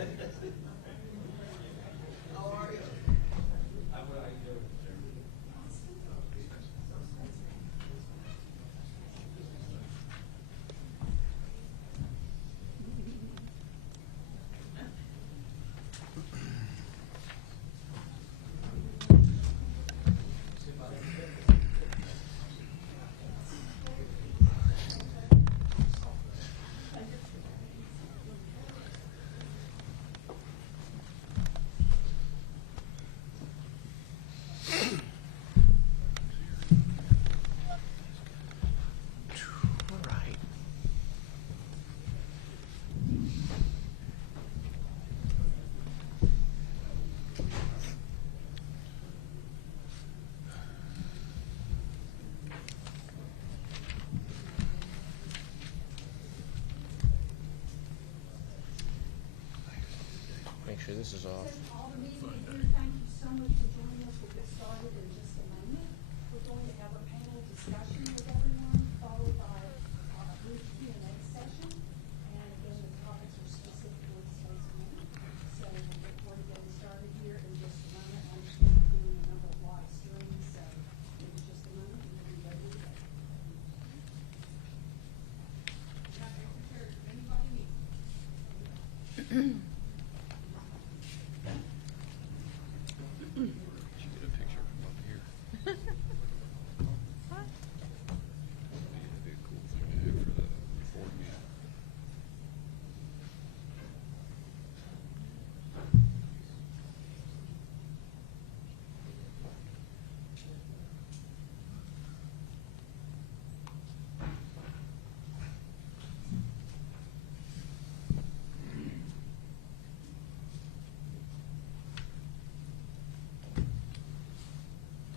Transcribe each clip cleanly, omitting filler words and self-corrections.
How are you? Make sure this is off. All the media here, thank you so much for joining us. We'll get started in just a moment. We're going to have a panel discussion with everyone, followed by a brief Q&A session. And again, the topics are specifically space management. So we'll look forward to getting started here in just a moment. I understand we're doing a number of live streams, so in just a moment, we'll be ready to go. Anybody need? Get a picture from up here. That'd be a cool thing to have for the board meeting.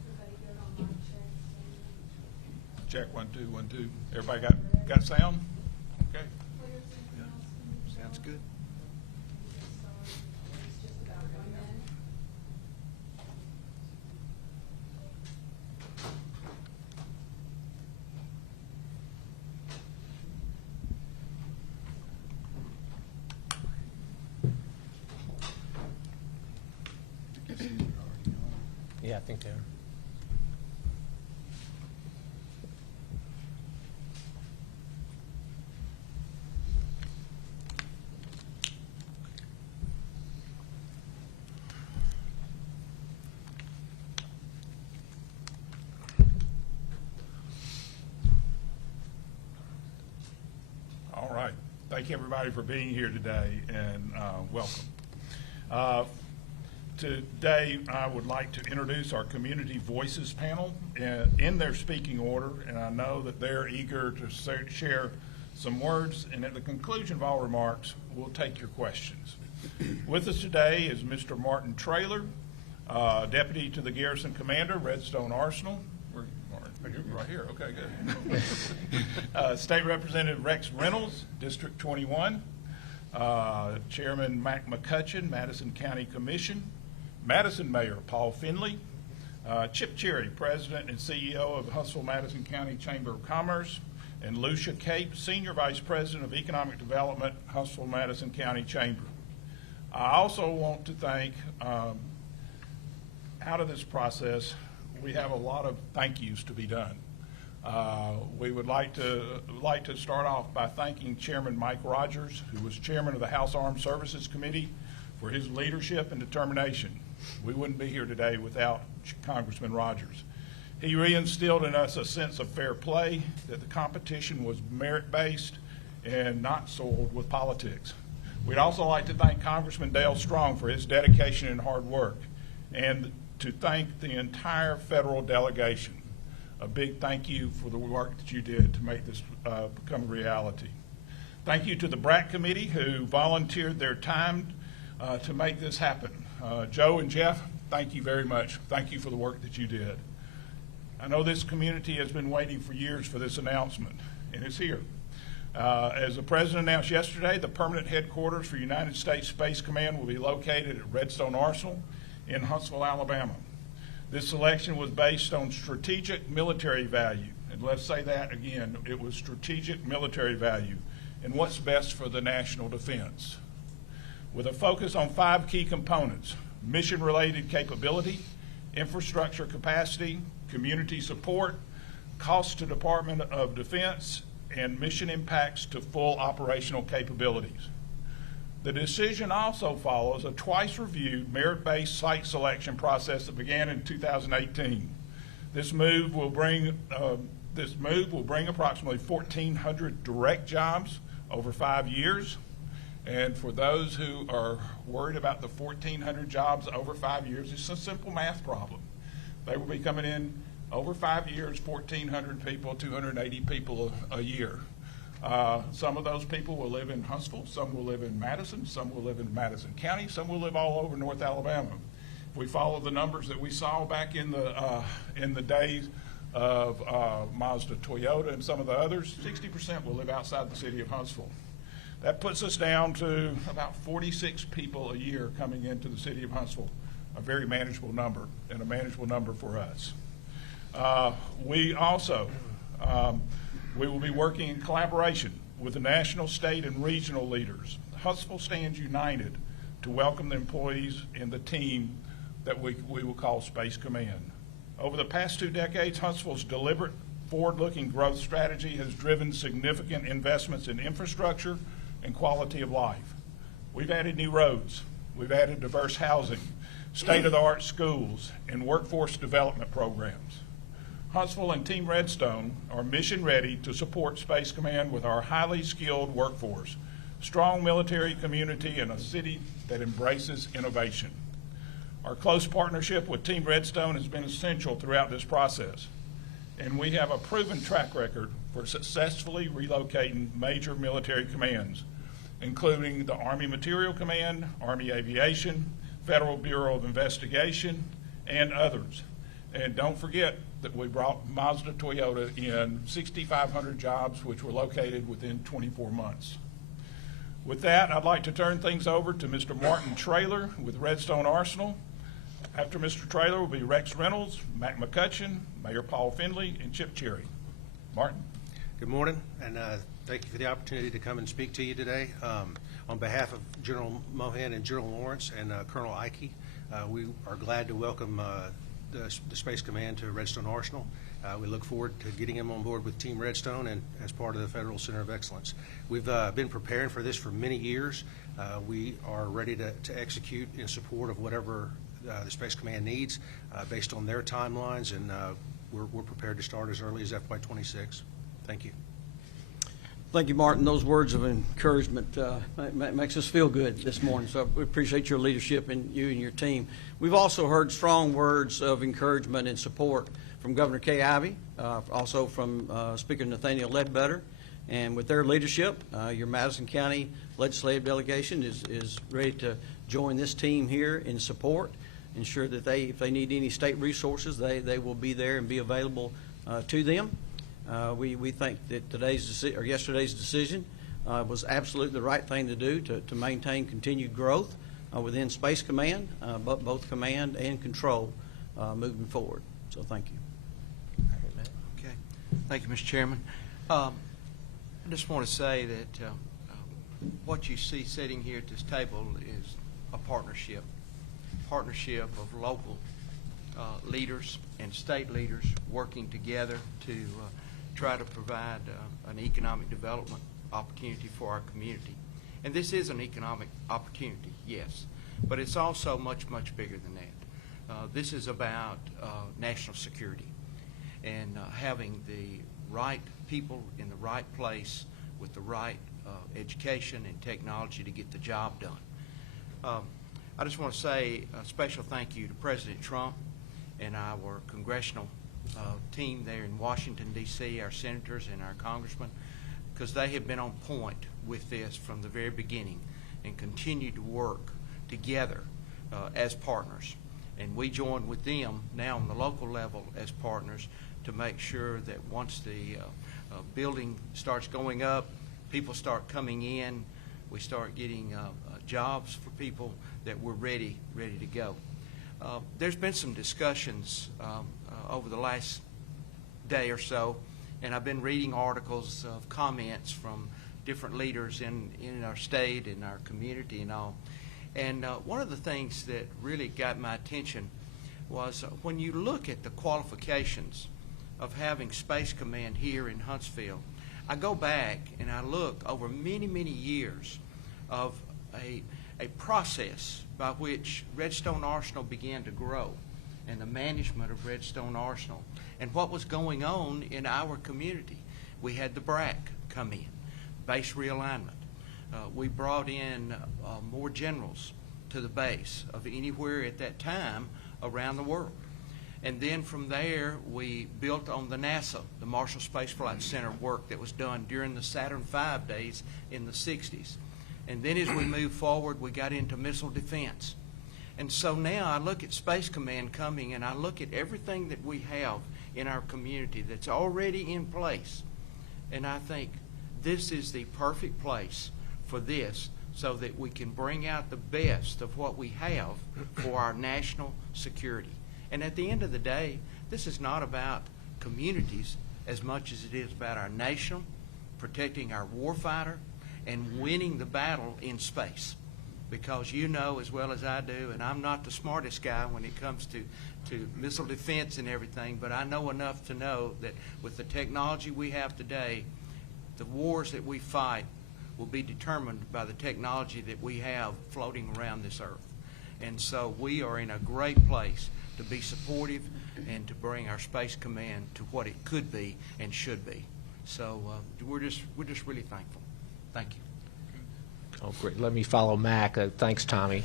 Everybody good on mic check? Check, 1, 2, 1, 2. Everybody got sound? Okay. Clear, anything else from you? Sounds good. It's just about 1 minute. Yeah, I think they are. All right. Thank you, everybody, for being here today, and welcome. Today, I would like to introduce our Community Voices panel in their speaking order, and I know that they're eager to share some words, and at the conclusion of all remarks, we'll take your questions. With us today is Mr. Martin Traylor, Deputy to the Garrison Commander, Redstone Arsenal. Where, Martin? You're right here. Okay, good. State Representative Rex Reynolds, District 21. Chairman Mac McCutcheon, Madison County Commission. Madison Mayor Paul Finley. Chip Cherry, President and CEO of Huntsville Madison County Chamber of Commerce. And Lucia Cape, Senior Vice President of Economic Development, Huntsville Madison County Chamber. I also want to thank, out of this process, we have a lot of thank yous to be done. We would like to start off by thanking Chairman Mike Rogers, who was Chairman of the House Armed Services Committee, for his leadership and determination. We wouldn't be here today without Congressman Rogers. He reinstilled in us a sense of fair play, that the competition was merit-based and not soiled with politics. We'd also like to thank Congressman Dale Strong for his dedication and hard work, and to thank the entire federal delegation. A big thank you for the work that you did to make this become a reality. Thank you to the BRAC Committee, who volunteered their time to make this happen. Joe and Jeff, thank you very much. Thank you for the work that you did. I know this community has been waiting for years for this announcement, and it's here. As the President announced yesterday, the permanent headquarters for United States Space Command will be located at Redstone Arsenal in Huntsville, Alabama. This selection was based on strategic military value, and let's say that again, it was strategic military value, and what's best for the national defense. with a focus on 5 key components: mission-related capability, infrastructure capacity, community support, cost to Department of Defense, and mission impacts to full operational capabilities. The decision also follows a twice-reviewed merit-based site selection process that began in 2018. This move will bring approximately 1,400 direct jobs over 5 years. And for those who are worried about the 1,400 jobs over 5 years, it's a simple math problem. They will be coming in over 5 years, 1,400 people, 280 people a year. Some of those people will live in Huntsville, some will live in Madison, some will live in Madison County, some will live all over North Alabama. If we follow the numbers that we saw back in the days of Mazda, Toyota, and some of the others, 60% will live outside the city of Huntsville. That puts us down to about 46 people a year coming into the city of Huntsville, a very manageable number, and a manageable number for us. We also we will be working in collaboration with the national, state, and regional leaders. Huntsville stands united to welcome the employees in the team that we will call Space Command. Over the past 2 decades, Huntsville's deliberate, forward-looking growth strategy has driven significant investments in infrastructure and quality of life. We've added new roads, we've added diverse housing, state-of-the-art schools, and workforce development programs. Huntsville and Team Redstone are mission-ready to support Space Command with our highly skilled workforce, strong military community, and a city that embraces innovation. Our close partnership with Team Redstone has been essential throughout this process, and we have a proven track record for successfully relocating major military commands, including the Army Materiel Command, Army Aviation, Federal Bureau of Investigation, and others. And don't forget that we brought Mazda Toyota in 6,500 jobs, which were located within 24 months. With that, I'd like to turn things over to Mr. Martin Traylor with Redstone Arsenal. After Mr. Traylor will be Rex Reynolds, Mac McCutcheon, Mayor Paul Findley, and Chip Cherry. Martin. Good morning, and thank you for the opportunity to come and speak to you today. On behalf of General Mohan and General Lawrence and Colonel Ike, we are glad to welcome the Space Command to Redstone Arsenal. We look forward to getting them on board with Team Redstone and as part of the Federal Center of Excellence. We've been preparing for this for many years. We are ready to execute in support of whatever the Space Command needs based on their timelines, and we're prepared to start as early as FY26. Thank you. Thank you, Martin. Those words of encouragement makes us feel good this morning, so we appreciate your leadership and you and your team. We've also heard strong words of encouragement and support from Governor Kay Ivey, also from Speaker Nathaniel Ledbetter, and with their leadership, your Madison County legislative delegation is ready to join this team here in support, ensure that if they need any state resources, they will be there and be available to them. We think that yesterday's decision was absolutely the right thing to do to maintain continued growth within Space Command, both command and control moving forward. So thank you. Okay. Thank you, Mr. Chairman. I just want to say that what you see sitting here at this table is a partnership of local leaders and state leaders working together to try to provide an economic development opportunity for our community. And this is an economic opportunity, yes, but it's also much, much bigger than that. This is about national security and having the right people in the right place with the right education and technology to get the job done. I just want to say a special thank you to President Trump and our congressional team there in Washington, D.C., our senators and our congressmen, because they have been on point with this from the very beginning and continue to work together as partners. And we join with them now on the local level as partners to make sure that once the building starts going up, people start coming in, we start getting jobs for people, that we're ready to go. There's been some discussions over the last day or so, and I've been reading articles of comments from different leaders in our state and our community and all. And one of the things that really got my attention was when you look at the qualifications of having Space Command here in Huntsville, I go back and I look over many, many years of a process by which Redstone Arsenal began to grow and the management of Redstone Arsenal and what was going on in our community. We had the BRAC come in, base realignment. We brought in more generals to the base of anywhere at that time around the world. And then from there, we built on the NASA, the Marshall Space Flight Center work that was done during the Saturn V days in the 60s. And then as we moved forward, we got into missile defense. And so now I look at Space Command coming and I look at everything that we have in our community that's already in place. And I think this is the perfect place for this so that we can bring out the best of what we have for our national security. And at the end of the day, this is not about communities as much as it is about our nation, protecting our warfighter, and winning the battle in space. Because you know as well as I do, and I'm not the smartest guy when it comes to missile defense and everything, but I know enough to know that with the technology we have today, the wars that we fight will be determined by the technology that we have floating around this earth. And so we are in a great place to be supportive and to bring our Space Command to what it could be and should be. So we're just really thankful. Thank you. Oh, great. Let me follow Mac. Thanks, Tommy.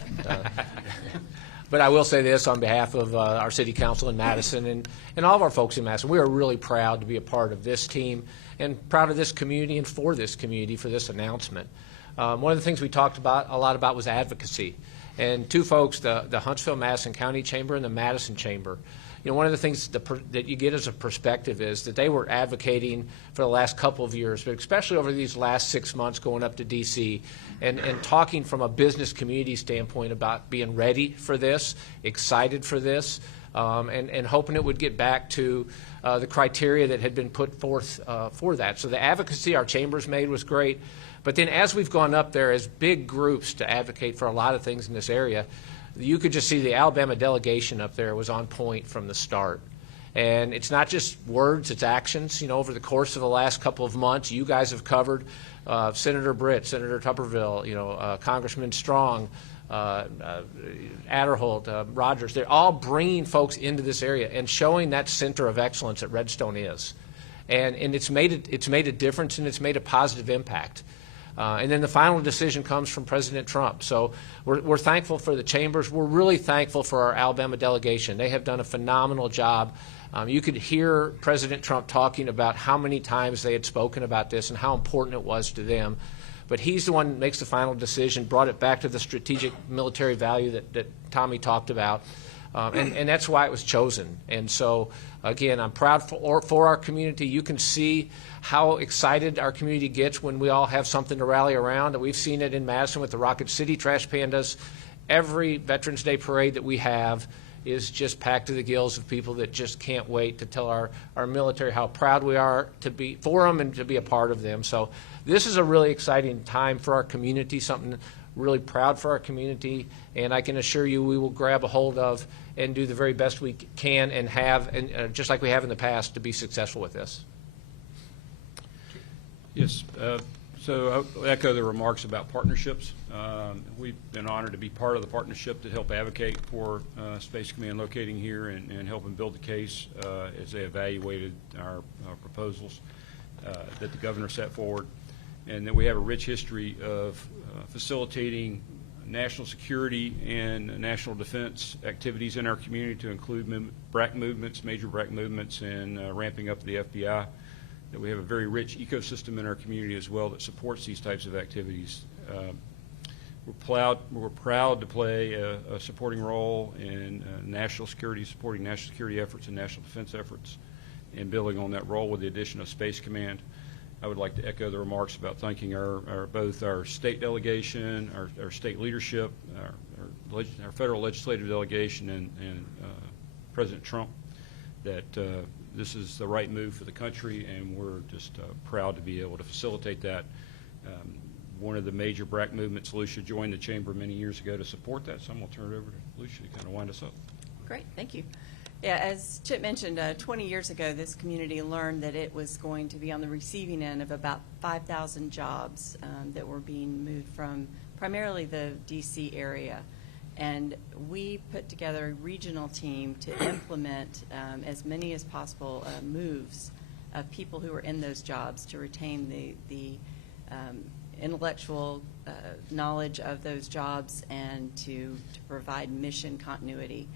But I will say this on behalf of our City Council in Madison and all of our folks in Madison. We are really proud to be a part of this team and proud of this community and for this community for this announcement. One of the things we talked a lot about was advocacy. And two folks, the Huntsville-Madison County Chamber and the Madison Chamber, you know, one of the things that you get as a perspective is that they were advocating for the last couple of years, but especially over these last 6 months going up to D.C. and talking from a business community standpoint about being ready for this, excited for this, and hoping it would get back to the criteria that had been put forth for that. So the advocacy our chambers made was great. But then as we've gone up there as big groups to advocate for a lot of things in this area, you could just see the Alabama delegation up there was on point from the start. And it's not just words, it's actions. You know, over the course of the last couple of months, you guys have covered Senator Britt, Senator Tupperville, you know, Congressman Strong, Adderholt, Rogers. They're all bringing folks into this area and showing that center of excellence that Redstone is. And it's made a difference and it's made a positive impact. And then the final decision comes from President Trump. So we're thankful for the chambers. We're really thankful for our Alabama delegation. They have done a phenomenal job. You could hear President Trump talking about how many times they had spoken about this and how important it was to them. But he's the one that makes the final decision, brought it back to the strategic military value that Tommy talked about. And that's why it was chosen. And so, again, I'm proud for our community. You can see how excited our community gets when we all have something to rally around. And we've seen it in Madison with the Rocket City Trash Pandas. Every Veterans Day parade that we have is just packed to the gills of people that just can't wait to tell our military how proud we are to be for them and to be a part of them. So this is a really exciting time for our community, something really proud for our community, and I can assure you we will grab a hold of and do the very best we can and have, and just like we have in the past, to be successful with this. Yes. So I'll echo the remarks about partnerships. We've been honored to be part of the partnership that help advocate for Space Command locating here and help them build the case as they evaluated our proposals that the governor set forward, and that we have a rich history of facilitating national security and national defense activities in our community, to include BRAC movements, major BRAC movements, and ramping up the FBI. That we have a very rich ecosystem in our community as well that supports these types of activities. We're proud to play a supporting role in national security, supporting national security efforts and national defense efforts, and building on that role with the addition of Space Command. I would like to echo the remarks about thanking both our state delegation, our state leadership, our federal legislative delegation, and President Trump, that this is the right move for the country, and we're just proud to be able to facilitate that. one of the major BRAC movements. Lucia joined the chamber many years ago to support that, so I'm going to turn it over to Lucia to kind of wind us up. Great, thank you. Yeah, as Chip mentioned, 20 years ago, this community learned that it was going to be on the receiving end of about 5,000 jobs that were being moved from primarily the D.C. area. And we put together a regional team to implement as many as possible moves of people who were in those jobs to retain the intellectual knowledge of those jobs and to provide mission continuity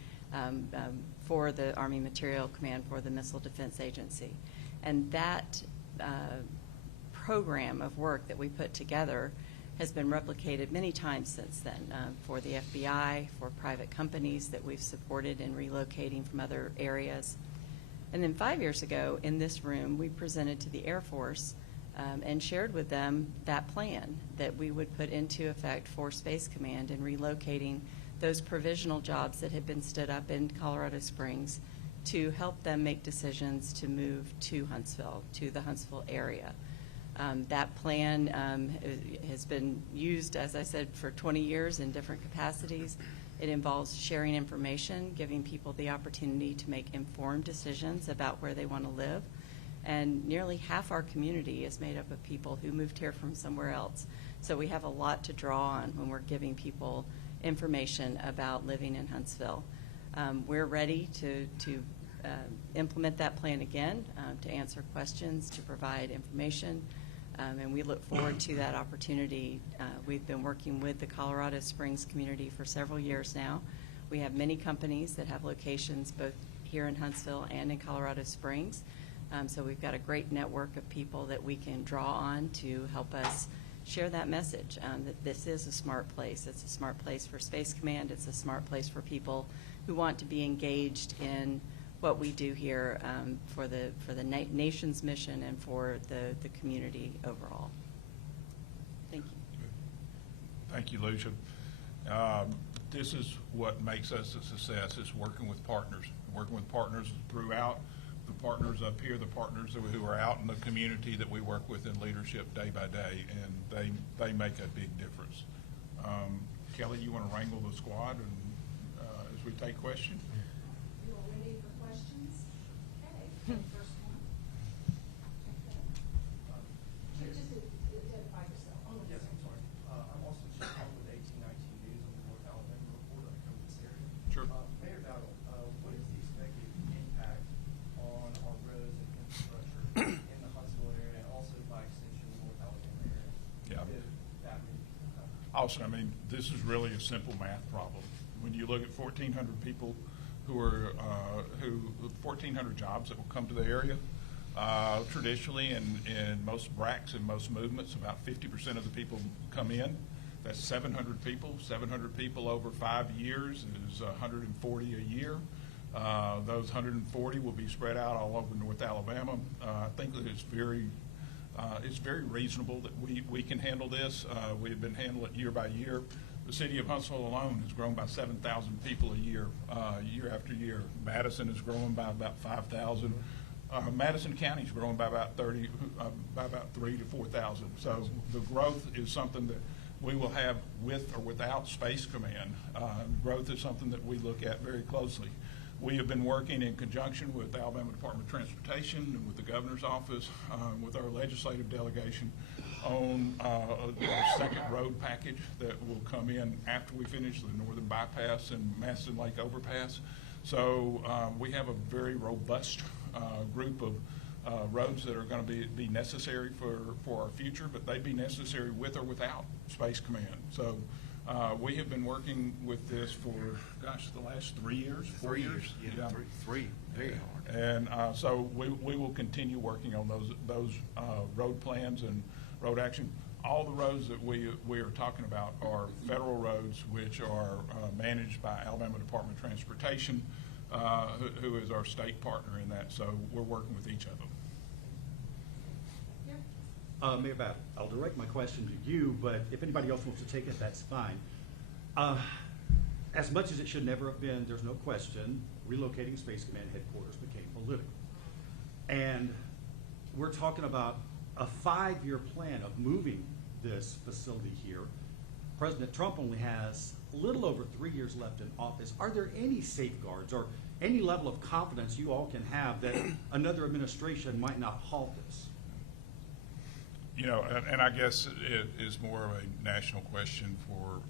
for the Army Material Command, for the Missile Defense Agency. And that program of work that we put together has been replicated many times since then for the FBI, for private companies that we've supported in relocating from other areas. And then 5 years ago, in this room, we presented to the Air Force and shared with them that plan that we would put into effect for Space Command in relocating those provisional jobs that had been stood up in Colorado Springs to help them make decisions to move to Huntsville, to the Huntsville area. That plan has been used, as I said, for 20 years in different capacities. It involves sharing information, giving people the opportunity to make informed decisions about where they want to live. And nearly half our community is made up of people who moved here from somewhere else. So we have a lot to draw on when we're giving people information about living in Huntsville. We're ready to implement that plan again, to answer questions, to provide information, and we look forward to that opportunity. We've been working with the Colorado Springs community for several years now. We have many companies that have locations both here in Huntsville and in Colorado Springs. So we've got a great network of people that we can draw on to help us share that message, that this is a smart place. It's a smart place for Space Command. It's a smart place for people who want to be engaged in what we do here for the nation's mission and for the community overall. Thank you. Thank you, Lucia. This is what makes us a success, is working with partners throughout, the partners up here, the partners who are out in the community that we work with in leadership day by day, and they make a big difference. Kelly, you want to wrangle the squad and as we take questions? You all ready for questions? Okay, first one. Just identify yourself. Yes, I'm sorry. I'm Austin Chicago with 1819 News on the North Alabama Report. I come to this area. Sure. Mayor Dowdle, what is the expected impact on our roads and infrastructure in the Huntsville area and also by extension the North Alabama area? Yeah. If that many people come? Austin, I mean, this is really a simple math problem. When you look at 1,400 people who 1,400 jobs that will come to the area, traditionally in most BRACs and most movements, about 50% of the people come in. That's 700 people. 700 people over 5 years is 140 a year. Those 140 will be spread out all over North Alabama. I think that it's very reasonable that we can handle this. We have been handling it year by year. The city of Huntsville alone has grown by 7,000 people a year, year after year. Madison is growing by about 5,000. Madison County is growing by about 3 to 4,000. So the growth is something that we will have with or without Space Command. Growth is something that we look at very closely. We have been working in conjunction with the Alabama Department of Transportation and with the governor's office, with our legislative delegation on our second road package that will come in after we finish the Northern Bypass and Maston Lake Overpass. So we have a very robust group of roads that are going to be necessary for our future, but they'd be necessary with or without Space Command. So we have been working with this for, the last 3 years, 4 years. Yeah, three, very hard. And so we will continue working on those road plans and road action. All the roads that we are talking about are federal roads, which are managed by Alabama Department of Transportation, who is our state partner in that. So we're working with each of them. Mayor Battle, I'll direct my question to you, but if anybody else wants to take it, that's fine. As much as it should never have been, there's no question, relocating Space Command headquarters became political. And we're talking about a 5-year plan of moving this facility here. President Trump only has a little over 3 years left in office. Are there any safeguards or any level of confidence you all can have that another administration might not halt this? You know, and I guess it is more of a national question for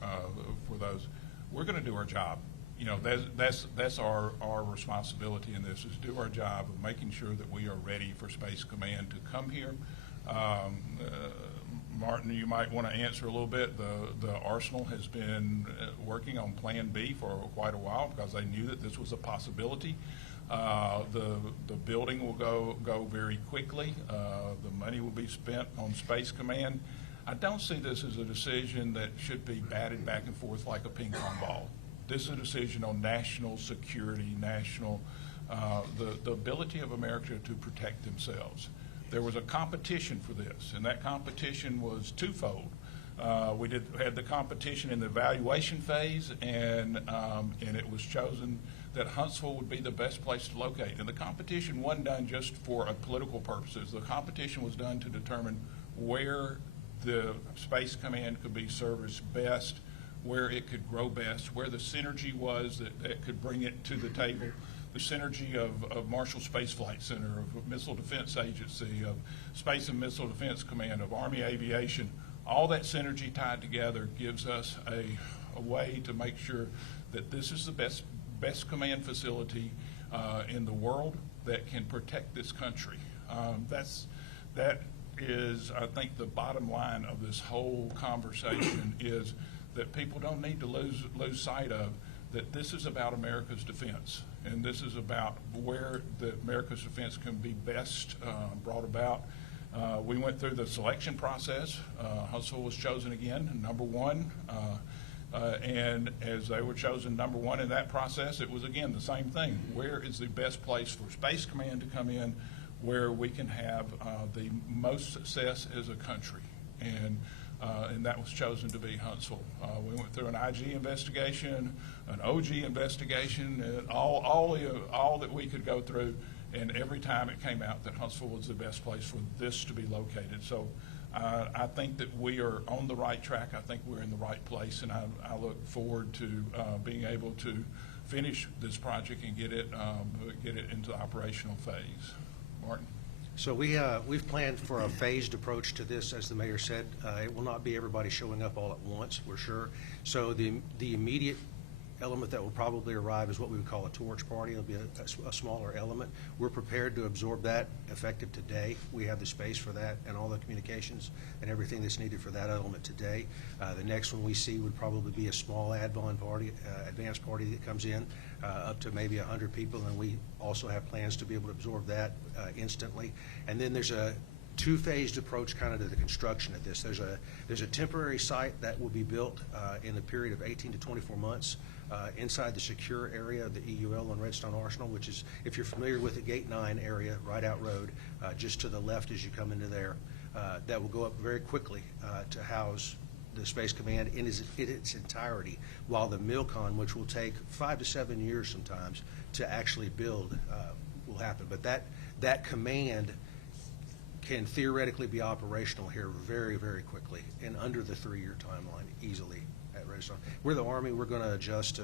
those. We're going to do our job. You know, that's our responsibility in this, is do our job of making sure that we are ready for Space Command to come here. Martin, you might want to answer a little bit. The Arsenal has been working on Plan B for quite a while because they knew that this was a possibility. The building will go very quickly. The money will be spent on Space Command. I don't see this as a decision that should be batted back and forth like a ping pong ball. This is a decision on national security, the ability of America to protect themselves. There was a competition for this, and that competition was twofold. We had the competition in the evaluation phase, and it was chosen that Huntsville would be the best place to locate. And the competition wasn't done just for political purposes. The competition was done to determine where the Space Command could be serviced best, where it could grow best, where the synergy was that could bring it to the table. The synergy of Marshall Space Flight Center, of Missile Defense Agency, of Space and Missile Defense Command, of Army Aviation, all that synergy tied together gives us a way to make sure that this is the best command facility in the world that can protect this country. That is, I think, the bottom line of this whole conversation is that people don't need to lose sight of that this is about America's defense, and this is about where the America's defense can be best brought about. We went through the selection process. Huntsville was chosen again, number one, and as they were chosen number one in that process, it was again the same thing. Where is the best place for Space Command to come in, where we can have the most success as a country? And that was chosen to be Huntsville. We went through an IG investigation, an OG investigation, and all that we could go through, and every time it came out that Huntsville was the best place for this to be located. So I think that we are on the right track. I think we're in the right place, and I look forward to being able to finish this project and get it into the operational phase. Martin? So we've planned for a phased approach to this, as the mayor said. It will not be everybody showing up all at once, we're sure. So the immediate element that will probably arrive is what we would call a torch party. It'll be a smaller element. We're prepared to absorb that effective today. We have the space for that and all the communications and everything that's needed for that element today. The next one we see would probably be a small advance party that comes in up to maybe 100 people, and we also have plans to be able to absorb that instantly. And then there's a two-phased approach kind of to the construction of this. There's a temporary site that will be built in the period of 18 to 24 months inside the secure area of the EUL on Redstone Arsenal, which is, if you're familiar with the Gate 9 area, Rideout Road, just to the left as you come into there. That will go up very quickly to house the Space Command in its entirety, while the MILCON, which will take 5 to 7 years sometimes to actually build, will happen. But that command can theoretically be operational here very, very quickly and under the 3-year timeline easily at Redstone. We're the Army. We're going to adjust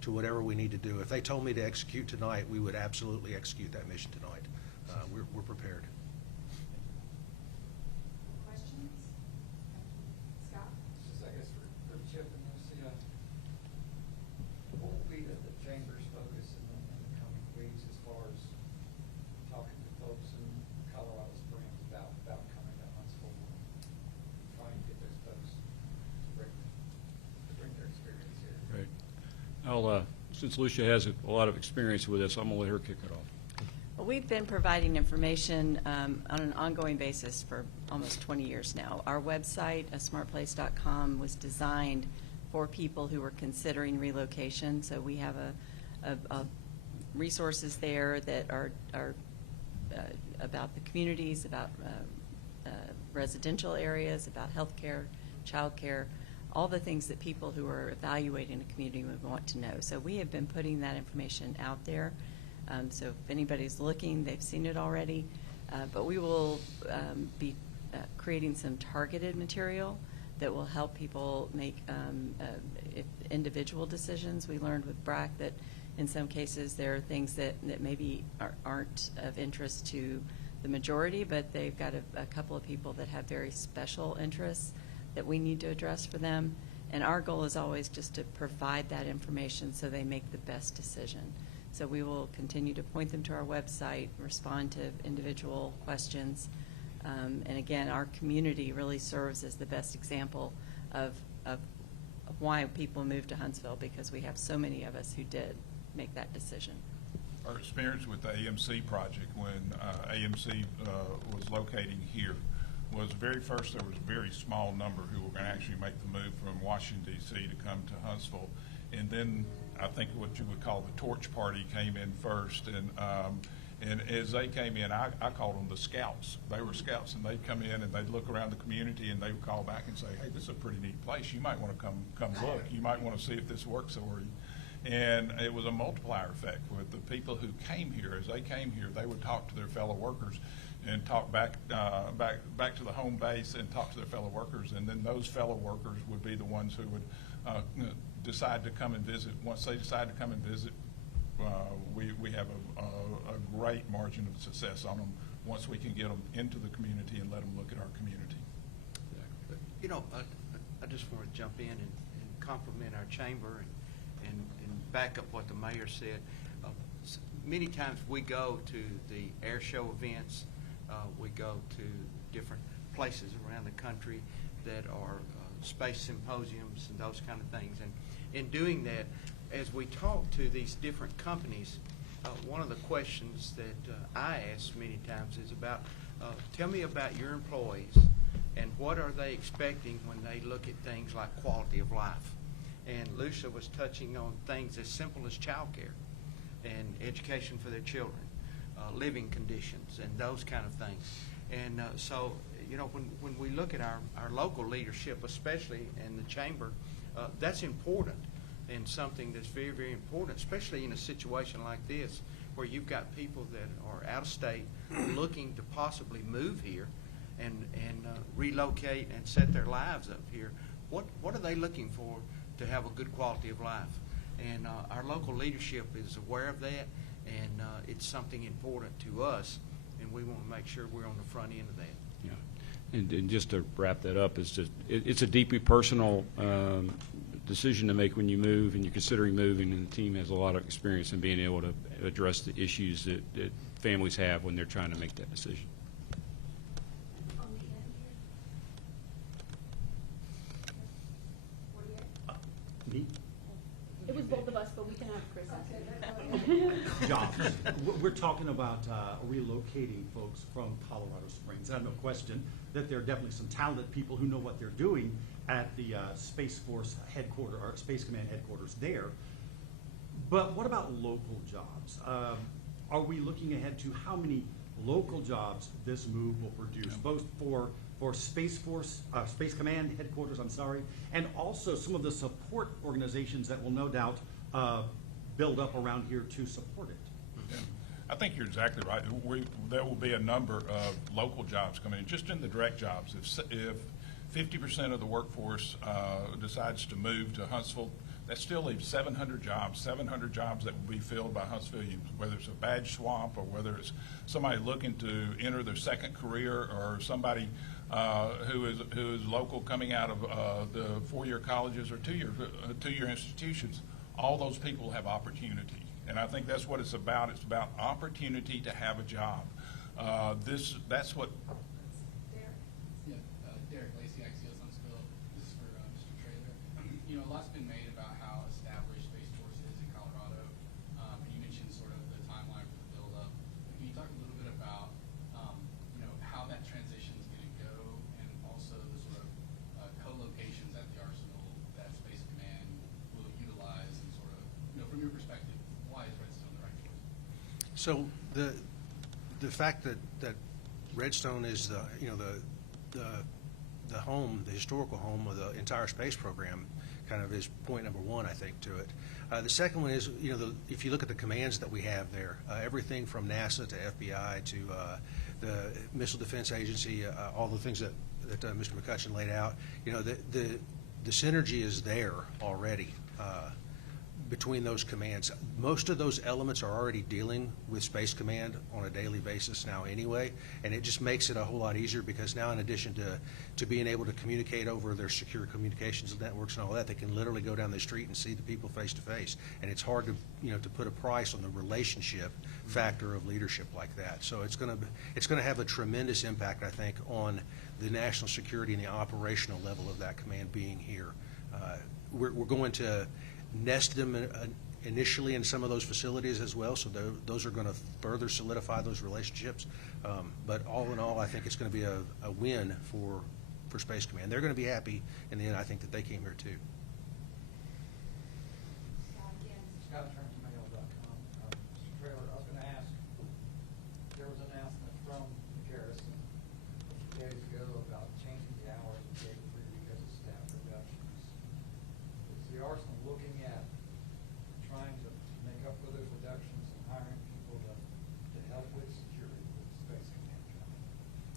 to whatever we need to do. If they told me to execute tonight, we would absolutely execute that mission tonight. We're prepared. Questions? Scott? Just, I guess, for Chip and Lucia, what will be the Chamber's focus in the coming weeks as far as talking to folks in Colorado Springs about coming to Huntsville and trying to get those folks to bring their experience here? Right. Since Lucia has a lot of experience with this, I'm going to let her kick it off. Well, we've been providing information on an ongoing basis for almost 20 years now. Our website, asmartplace.com, was designed for people who were considering relocation. So we have a resources there that are about the communities, about residential areas, about healthcare, childcare, all the things that people who are evaluating a community would want to know. So we have been putting that information out there. So if anybody's looking, they've seen it already. But we will be creating some targeted material that will help people make individual decisions. We learned with BRAC that in some cases there are things that maybe aren't of interest to the majority, but they've got a couple of people that have very special interests that we need to address for them. And our goal is always just to provide that information so they make the best decision. So we will continue to point them to our website, respond to individual questions. And again, our community really serves as the best example of why people move to Huntsville, because we have so many of us who did make that decision. Our experience with the AMC project when AMC was locating here was very first there was a very small number who were going to actually make the move from Washington, D.C. to come to Huntsville. And then I think what you would call the torch party came in first. And as they came in, I called them the scouts. They were scouts, and they'd come in and they'd look around the community and they would call back and say, hey, this is a pretty neat place. You might want to come look. You might want to see if this works for you. And it was a multiplier effect with the people who came here. As they came here, they would talk to their fellow workers and talk back to the home base and talk to their fellow workers. And then those fellow workers would be the ones who would decide to come and visit. Once they decide to come and visit, we have a great margin of success on them once we can get them into the community and let them look at our community. You know, I just want to jump in and compliment our chamber and back up what the mayor said. Many times we go to the air show events, we go to different places around the country that are space symposiums and those kind of things. And in doing that, as we talk to these different companies, one of the questions that I ask many times is about, tell me about your employees and what are they expecting when they look at things like quality of life. And Lucia was touching on things as simple as childcare and education for their children, living conditions and those kind of things. And so, you know, when we look at our local leadership, especially in the chamber, that's important and something that's very, very important, especially in a situation like this where you've got people that are out of state looking to possibly move here and relocate and set their lives up here. What are they looking for to have a good quality of life? And our local leadership is aware of that, and it's something important to us, and we want to make sure we're on the front end of that. Yeah, and just to wrap that up, it's a deeply personal decision to make when you move and you're considering moving, and the team has a lot of experience in being able to address the issues that families have when they're trying to make that decision. On the end here. Me? It was both of us, but we can have Chris answer. Jobs. We're talking about relocating folks from Colorado Springs. I have no question that there are definitely some talented people who know what they're doing at the Space Force headquarters or Space Command headquarters there. But what about local jobs? Are we looking ahead to how many local jobs this move will produce, both for Space Force, Space Command headquarters, and also some of the support organizations that will no doubt build up around here to support it? Yeah. I think you're exactly right. There will be a number of local jobs coming in, just in the direct jobs. If 50% of the workforce decides to move to Huntsville, that still leaves 700 jobs that will be filled by Huntsvillians, whether it's a badge swap or whether it's somebody looking to enter their second career or somebody who is local coming out of the four-year colleges or two-year institutions. All those people have opportunity. And I think that's what it's about. It's about opportunity to have a job. That's what. Yeah, Derek Lacey, Axios Huntsville. This is for Mr. Traylor. You know, a lot's been made about how established Space Force is in Colorado. And you mentioned sort of the timeline for the build-up. Can you talk a little bit about, you know, how that transition is going to go, and also the sort of co-locations at the arsenal that Space Command will utilize, and sort of, you know, from your perspective, why is Redstone the right choice? So the fact that Redstone is the home, the historical home of the entire space program, kind of is point number one, I think, to it. The second one is, you know, if you look at the commands that we have there, everything from NASA to FBI the Missile Defense Agency, all the things that Mr. McCutcheon laid out. You know, the synergy is there already between those commands. Most of those elements are already dealing with Space Command on a daily basis now anyway, and it just makes it a whole lot easier because now in addition to being able to communicate over their secure communications networks and all that, they can literally go down the street and see the people face to face. And it's hard to, you know, to put a price on the relationship factor of leadership like that. So it's going to have a tremendous impact, I think, on the national security and the operational level of that command being here. We're going to nest them initially in some of those facilities as well, so those are going to further solidify those relationships. But all in all, I think it's going to be a win for Space Command. They're going to be happy in the end. I think that they came here too. Scott Turner, mail.com. Mr. Trailer, I was going to ask, there was an announcement from the garrison a few days ago about changing the hours of Gate 3 because of staff reductions. Is the Arsenal looking at trying to make up for those reductions and hiring people to help with security with Space Command coming?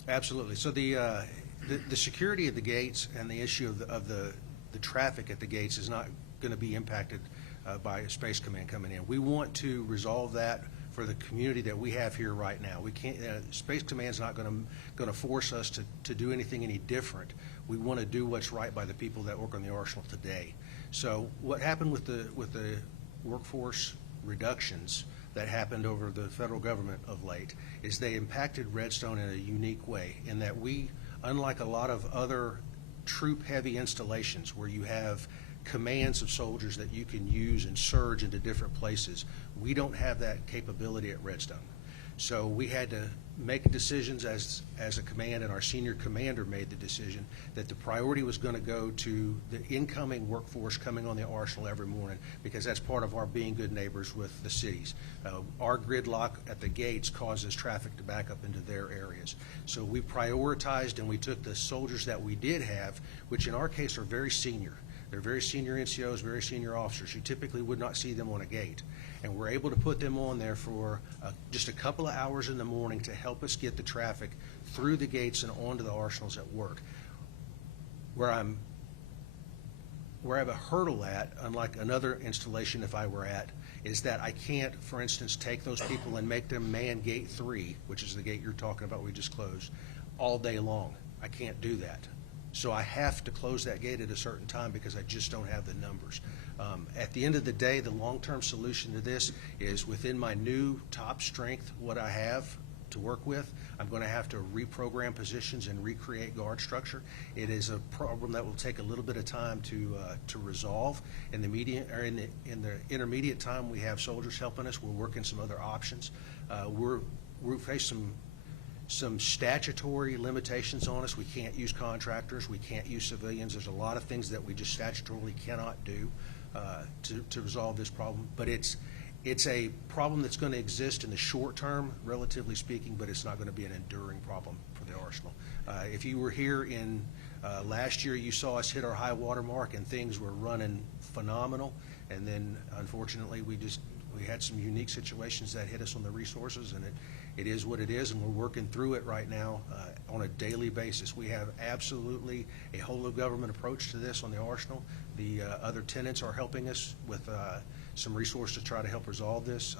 Absolutely. So the security of the gates and the issue of the traffic at the gates is not going to be impacted by Space Command coming in. We want to resolve that for the community that we have here right now. We can't. Space Command's not going to force us to do anything any different. We want to do what's right by the people that work on the Arsenal today. So what happened with the workforce reductions that happened over the federal government of late is they impacted Redstone in a unique way in that we, unlike a lot of other troop-heavy installations where you have commands of soldiers that you can use and surge into different places, we don't have that capability at Redstone. So we had to make decisions as a command, and our senior commander made the decision that the priority was going to go to the incoming workforce coming on the Arsenal every morning, because that's part of our being good neighbors with the cities. Our gridlock at the gates causes traffic to back up into their areas. So we prioritized and we took the soldiers that we did have, which in our case are very senior. They're very senior NCOs, very senior officers. You typically would not see them on a gate. And we're able to put them on there for just a couple of hours in the morning to help us get the traffic through the gates and onto the arsenals at work. Where I have a hurdle at, unlike another installation if I were at, is that I can't, for instance, take those people and make them man gate 3, which is the gate you're talking about we just closed, all day long. I can't do that. So I have to close that gate at a certain time because I just don't have the numbers. At the end of the day, the long-term solution to this is within my new top strength, what I have to work with, I'm going to have to reprogram positions and recreate guard structure. It is a problem that will take a little bit of time to resolve. In the intermediate time, we have soldiers helping us. We're working some other options. We face some statutory limitations on us. We can't use contractors. We can't use civilians. There's a lot of things that we just statutorily cannot do to resolve this problem. But it's a problem that's going to exist in the short term, relatively speaking, but it's not going to be an enduring problem for the Arsenal. If you were here in last year, you saw us hit our high water mark and things were running phenomenal. And then, unfortunately, we had some unique situations that hit us on the resources, and it is what it is, and we're working through it right now on a daily basis. We have absolutely a whole-of-government approach to this on the Arsenal. The other tenants are helping us with some resources to try to help resolve this.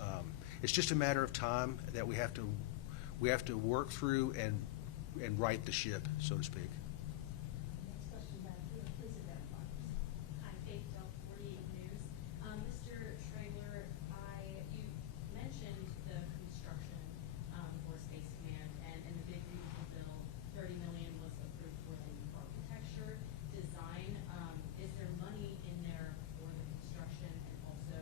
It's just a matter of time that we have to work through and right the ship, so to speak. Next question back here, please identify yourself. Hi, Faith Del 48 News. Mr. Traylor, you mentioned the construction for Space Command, and in the big beautiful bill, $30 million was approved for the architecture design. Is there money in there for the construction, and also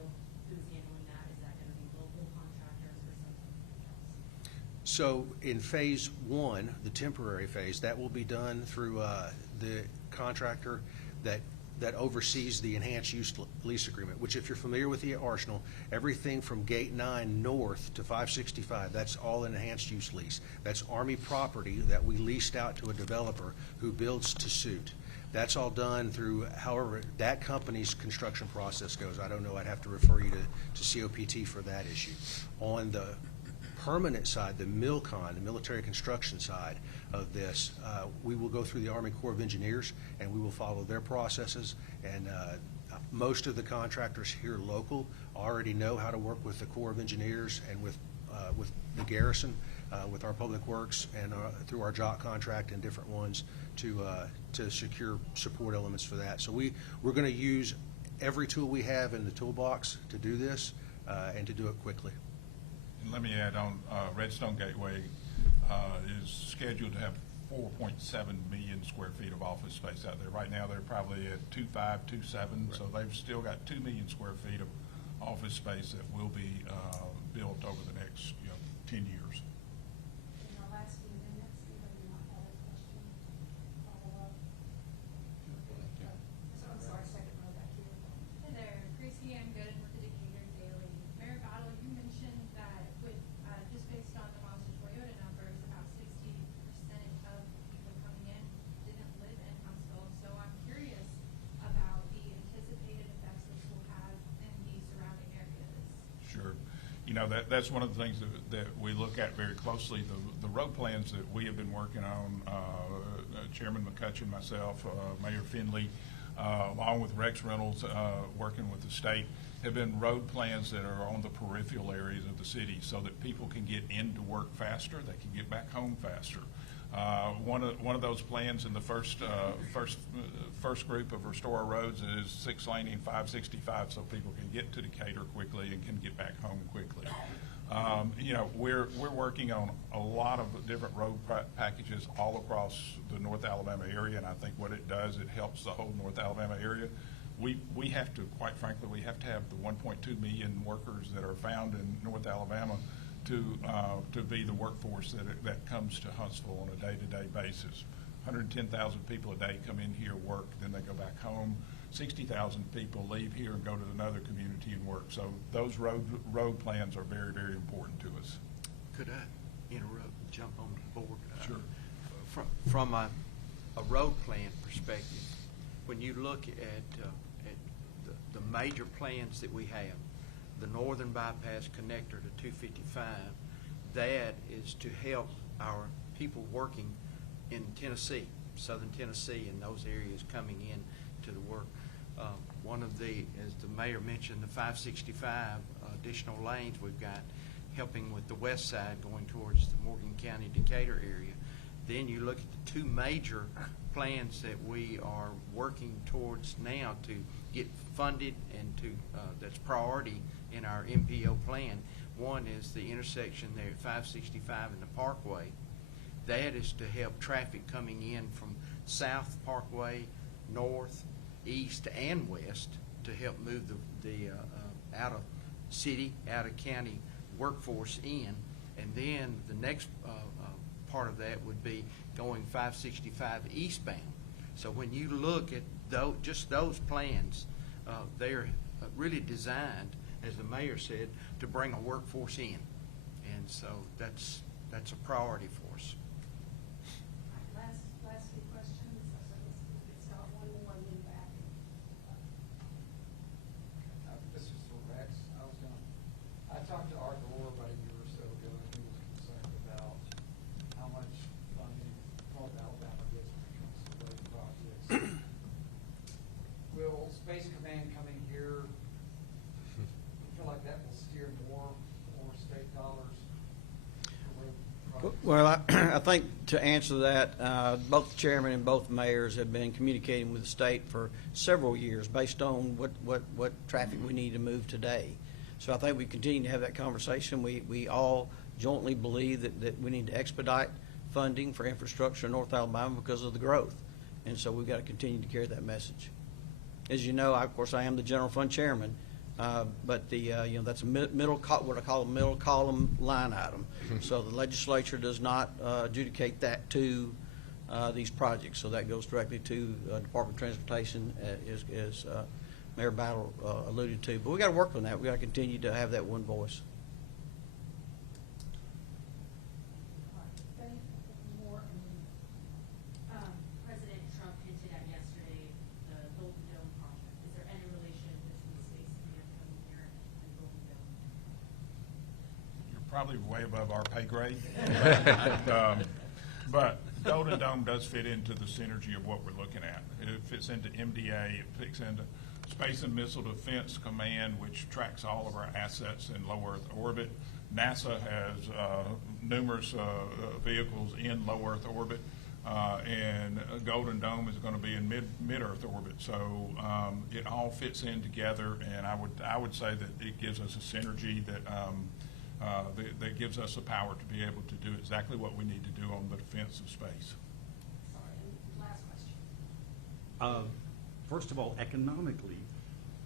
who's handling that? Is that going to be local contractors or something else? So in phase 1, the temporary phase, that will be done through the contractor that oversees the enhanced use lease agreement, which if you're familiar with the Arsenal, everything from Gate 9 north to 565, that's all an enhanced use lease. That's Army property that we leased out to a developer who builds to suit. That's all done through, however, that company's construction process goes. I don't know, I'd have to refer you to COPT for that issue. On the permanent side, the MILCON, the military construction side of this, we will go through the Army Corps of Engineers, and we will follow their processes. And most of the contractors here local already know how to work with the Corps of Engineers and with the garrison, with our public works, and through our JOC contract and different ones to secure support elements for that. So we're going to use every tool we have in the toolbox to do this and to do it quickly. And let me add on, Redstone Gateway is scheduled to have 4.7 million square feet of office space out there. Right now, they're probably at 2.5, 2.7, so they've still got 2 million square feet of office space that will be built over the next 10 years. In our last few minutes, anybody might have a question, follow up? So I'm sorry, second row back here. Hi there, Gracie, I'm good with the Decatur Daily. Mayor Battle, you mentioned that with, just based on the Mazda Toyota numbers, about 60% of people coming in didn't live in Huntsville. So I'm curious about the anticipated effects this will have in the surrounding areas. Sure. That's one of the things that we look at very closely. The road plans that we have been working on, Chairman McCutcheon, myself, Mayor Finley, along with Rex Reynolds, working with the state, have been road plans that are on the peripheral areas of the city so that people can get into work faster, they can get back home faster. One of those plans in the first group of Restore Our Roads is 6-laning 565, so people can get to Decatur quickly and can get back home quickly. We're working on a lot of different road packages all across the North Alabama area, and I think what it does, it helps the whole North Alabama area. We have to, quite frankly, we have to have the 1.2 million workers that are found in North Alabama to be the workforce that comes to Huntsville on a day-to-day basis. 110,000 people a day come in here, work, then they go back home. 60,000 people leave here and go to another community and work. So those road plans are very, very important to us. Could I interrupt and jump on board? Sure. From a road plan perspective, when you look at the major plans that we have, the northern bypass connector to 255, that is to help our people working in Tennessee, southern Tennessee, and those areas coming in to the work. One of the, as the mayor mentioned, the 565 additional lanes we've got helping with the west side going towards the Morgan County, Decatur area. Then you look at the two major plans that we are working towards now to get funded and to that's priority in our MPO plan. One is the intersection there at 565 and the Parkway. That is to help traffic coming in from South Parkway, north, east, and west to help move the out of city, out of county workforce in. And then the next part of that would be going 565 eastbound. So when you look at just those plans, they're really designed, as the mayor said, to bring a workforce in. And so that's a priority for us. Last few questions. It's got one more and then back. This is for Rex. I talked to Arthur Orr about a year or so ago, and he was concerned about how much funding North Alabama gets when it comes to road projects. Will Space Command coming here, you feel like that will steer more state dollars for road projects? Well, I think to answer that, both the chairman and both mayors have been communicating with the state for several years based on what traffic we need to move today. So I think we continue to have that conversation. We all jointly believe that we need to expedite funding for infrastructure in North Alabama because of the growth. And so we've got to continue to carry that message. As you know, of course, I am the general fund chairman, but that's a what I call a middle column line item. So the legislature does not adjudicate that to these projects. So that goes directly to Department of Transportation, as Mayor Battle alluded to. But we got to work on that. We got to continue to have that one voice. President Trump hinted at yesterday the Golden Dome project. Is there any relation between Space Command coming here and Golden Dome? You're probably way above our pay grade. But Golden Dome does fit into the synergy of what we're looking at. It fits into MDA, it fits into Space and Missile Defense Command, which tracks all of our assets in low Earth orbit. NASA has numerous vehicles in low Earth orbit, and Golden Dome is going to be in mid-Earth orbit. So it all fits in together, and I would say that it gives us a synergy that that gives us the power to be able to do exactly what we need to do on the defense of space. Sorry, and last question. First of all, economically,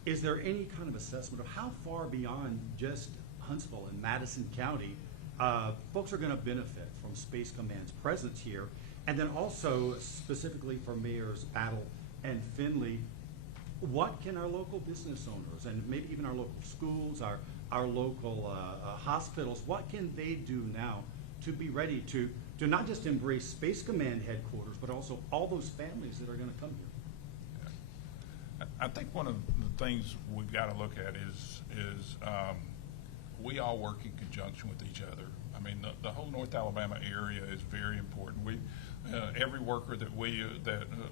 is there any kind of assessment of how far beyond just Huntsville and Madison County folks are going to benefit from Space Command's presence here? And then also specifically for Mayors Battle and Finley, what can our local business owners and maybe even our local schools, our local hospitals, what can they do now to be ready to not just embrace Space Command headquarters, but also all those families that are going to come here? I think one of the things we've got to look at is we all work in conjunction with each other. I mean, the whole North Alabama area is very important. Every worker that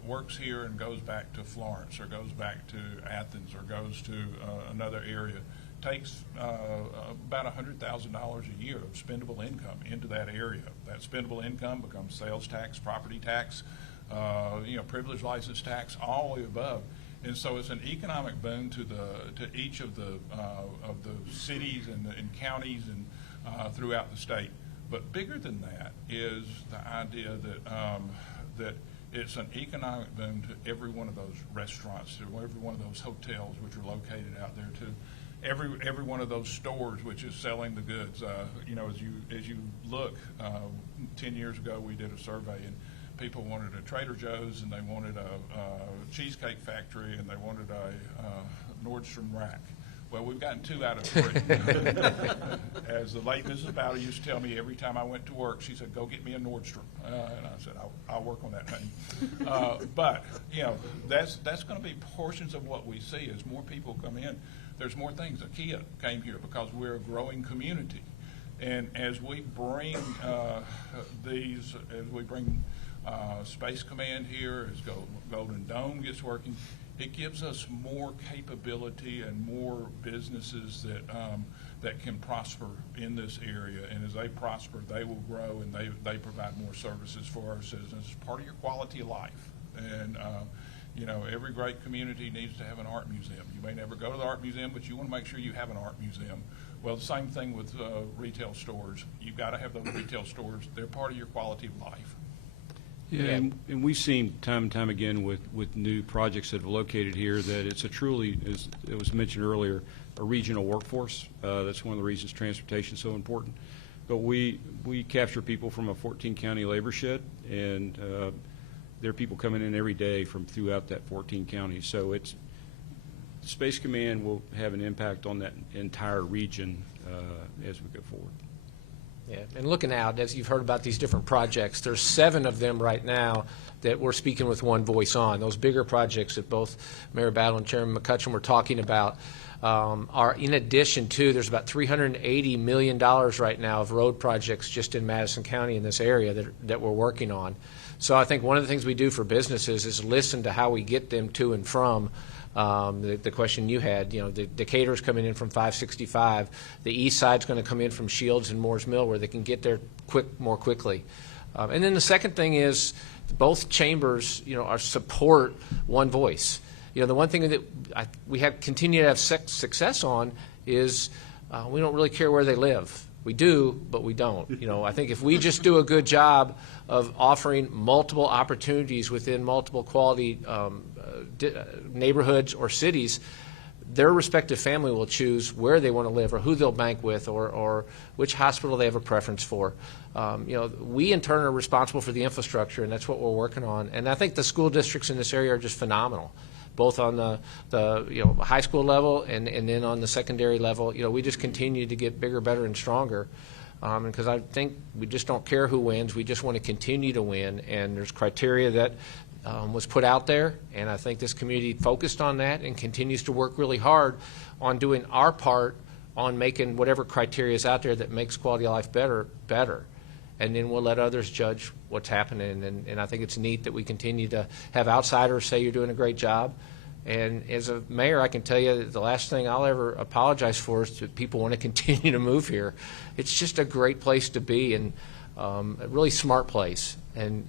works here and goes back to Florence or goes back to Athens or goes to another area takes about $100,000 a year of spendable income into that area. That spendable income becomes sales tax, property tax, privilege license tax, all the way above. And so it's an economic boon to each of the cities and counties and throughout the state. But bigger than that is the idea that it's an economic boon to every one of those restaurants, to every one of those hotels which are located out there, to every one of those stores which is selling the goods. As you look, 10 years ago we did a survey and people wanted a Trader Joe's and they wanted a cheesecake factory and they wanted a Nordstrom rack. Well, we've gotten 2 out of 3. As the late Mrs. Bowder used to tell me every time I went to work, she said, "Go get me a Nordstrom." And I said, I'll work on that, honey. But, that's going to be portions of what we see as more people come in. There's more things. IKEA came here because we're a growing community. And as we bring Space Command here, as Golden Dome gets working, it gives us more capability and more businesses that can prosper in this area. And as they prosper, they will grow and they provide more services for our citizens. It's part of your quality of life. And every great community needs to have an art museum. You may never go to the art museum, but you want to make sure you have an art museum. Well, the same thing with retail stores. You've got to have those retail stores. They're part of your quality of life. Yeah, and we've seen time and time again with new projects that have located here that it's a truly, as it was mentioned earlier, a regional workforce. That's one of the reasons transportation is so important. But we capture people from a 14-county labor shed, and there are people coming in every day from throughout that 14 counties. So Space Command will have an impact on that entire region as we go forward. Yeah, and looking out, as you've heard about these different projects, there's 7 of them right now that we're speaking with one voice on. Those bigger projects that both Mayor Battle and Chairman McCutcheon were talking about are in addition to, there's about $380 million right now of road projects just in Madison County in this area that we're working on. So I think one of the things we do for businesses is listen to how we get them to and from. The question you had, the Decatur's coming in from 565. The east side's going to come in from Shields and Moores Mill where they can get there more quickly. And then the second thing is both chambers, are support one voice. The one thing that we have continue to have success on is we don't really care where they live. We do, but we don't. I think if we just do a good job of offering multiple opportunities within multiple quality neighborhoods or cities, their respective family will choose where they want to live or who they'll bank with or which hospital they have a preference for. We in turn are responsible for the infrastructure, and that's what we're working on. And I think the school districts in this area are just phenomenal, both on the high school level and then on the secondary level. We just continue to get bigger, better, and stronger. Because I think we just don't care who wins. We just want to continue to win. And there's criteria that was put out there, and I think this community focused on that and continues to work really hard on doing our part on making whatever criteria is out there that makes quality of life better. And then we'll let others judge what's happening. And I think it's neat that we continue to have outsiders say you're doing a great job. And as a mayor, I can tell you that the last thing I'll ever apologize for is that people want to continue to move here. It's just a great place to be, and a really smart place. And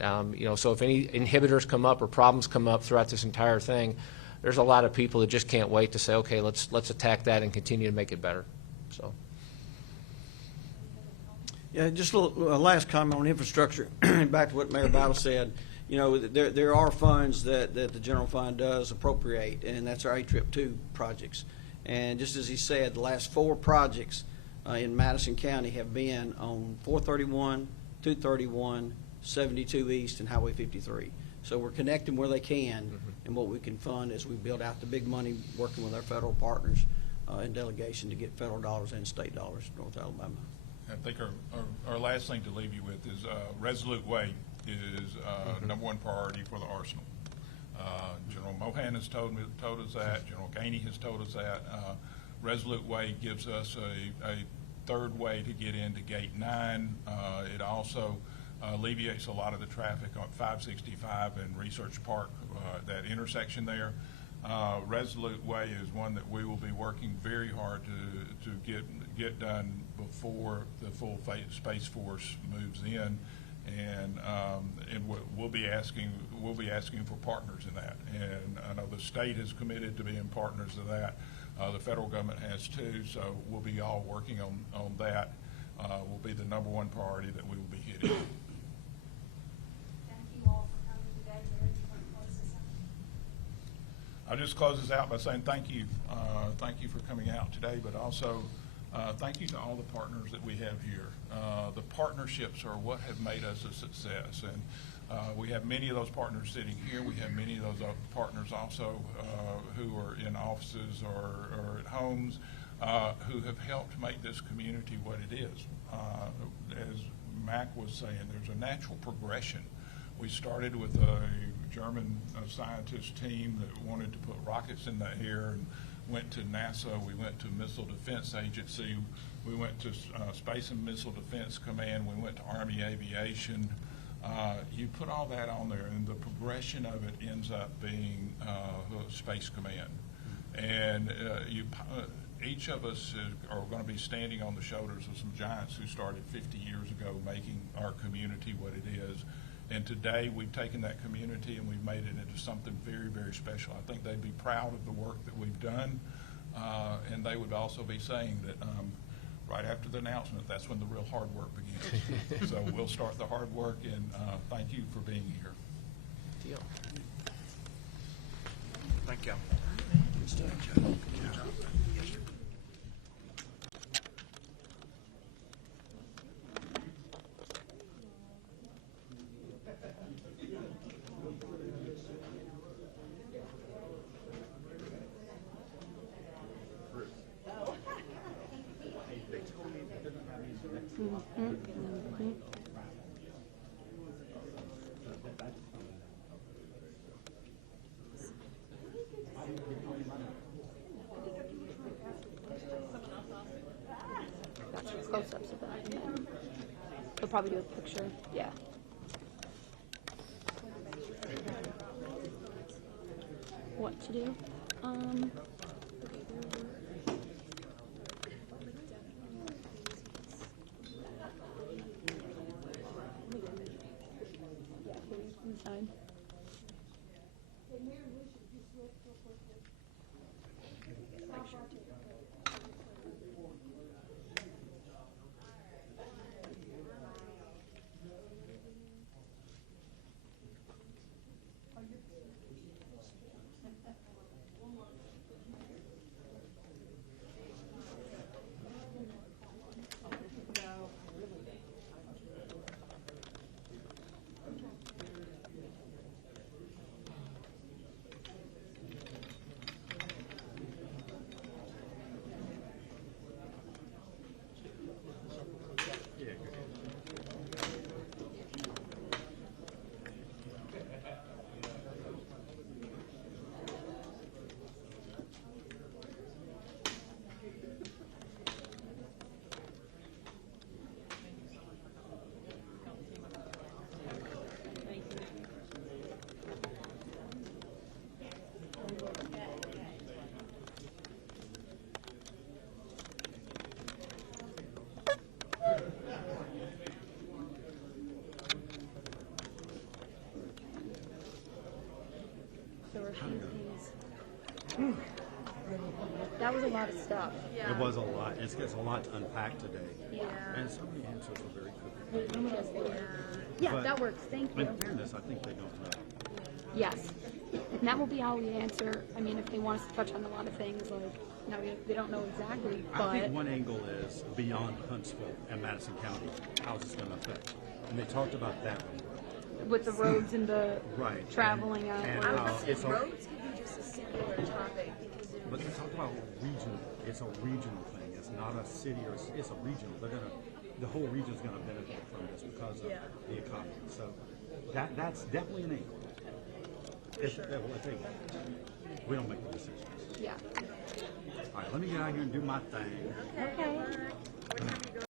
so if any inhibitors come up or problems come up throughout this entire thing, there's a lot of people that just can't wait to say, okay, let's attack that and continue to make it better. So. Yeah, just a last comment on infrastructure. Back to what Mayor Battle said. There are funds that the general fund does appropriate, and that's our A-Trip 2 projects. And just as he said, the last 4 projects in Madison County have been on 431, 231, 72 East, and Highway 53. So we're connecting where they can and what we can fund as we build out the big money, working with our federal partners in delegation to get federal dollars and state dollars in North Alabama. I think our last thing to leave you with is Resolute Way is number one priority for the arsenal. General Mohan has told us that. General Gainey has told us that. Resolute Way gives us a third way to get into Gate 9. It also alleviates a lot of the traffic on 565 and Research Park, that intersection there. Resolute Way is one that we will be working very hard to get done before the full Space Force moves in, and we'll be asking for partners in that. And I know the state is committed to being partners of that. The federal government has too. So we'll be all working on that. Will be the number one priority that we will be hitting. Thank you all for coming today. Mayor, do you want to close this out? I'll just close this out by saying thank you. Thank you for coming out today, but also thank you to all the partners that we have here. The partnerships are what have made us a success, and we have many of those partners sitting here. We have many of those partners also who are in offices or at homes who have helped make this community what it is. As Mac was saying, there's a natural progression. We started with a German scientist team that wanted to put rockets in the air and went to NASA. We went to Missile Defense Agency. We went to Space and Missile Defense Command. We went to Army Aviation. You put all that on there, and the progression of it ends up being Space Command. And each of us are going to be standing on the shoulders of some giants who started 50 years ago making our community what it is. And today we've taken that community and we've made it into something very, very special. I think they'd be proud of the work that we've done, and they would also be saying that right after the announcement, that's when the real hard work begins. So we'll start the hard work, and thank you for being here. Deal. Thank you. Close-ups of that, and then they'll probably do a picture. Yeah. What to do? Inside. a lot of stuff. It was a lot. It's a lot to unpack today. Yeah. And some of the answers were very quick. Yeah, But that works. Thank you. In fairness, I think they don't know. Yes. And that will be how we answer. I mean, if they want us to touch on a lot of things, like, no, they don't know exactly, I but think one angle is beyond Huntsville and Madison County, how's this going to affect? And they talked about that one. with the roads and the Right. traveling out. And where- how it's a, Roads could be just a singular topic because it but they talked about regional. It's a regional thing. It's not a city or it's a regional. The whole region's going to benefit from this because of the economy. So that's definitely an angle. We don't make the decisions. Yeah. All right, let me get out here and do my thing. Okay. What time are you going?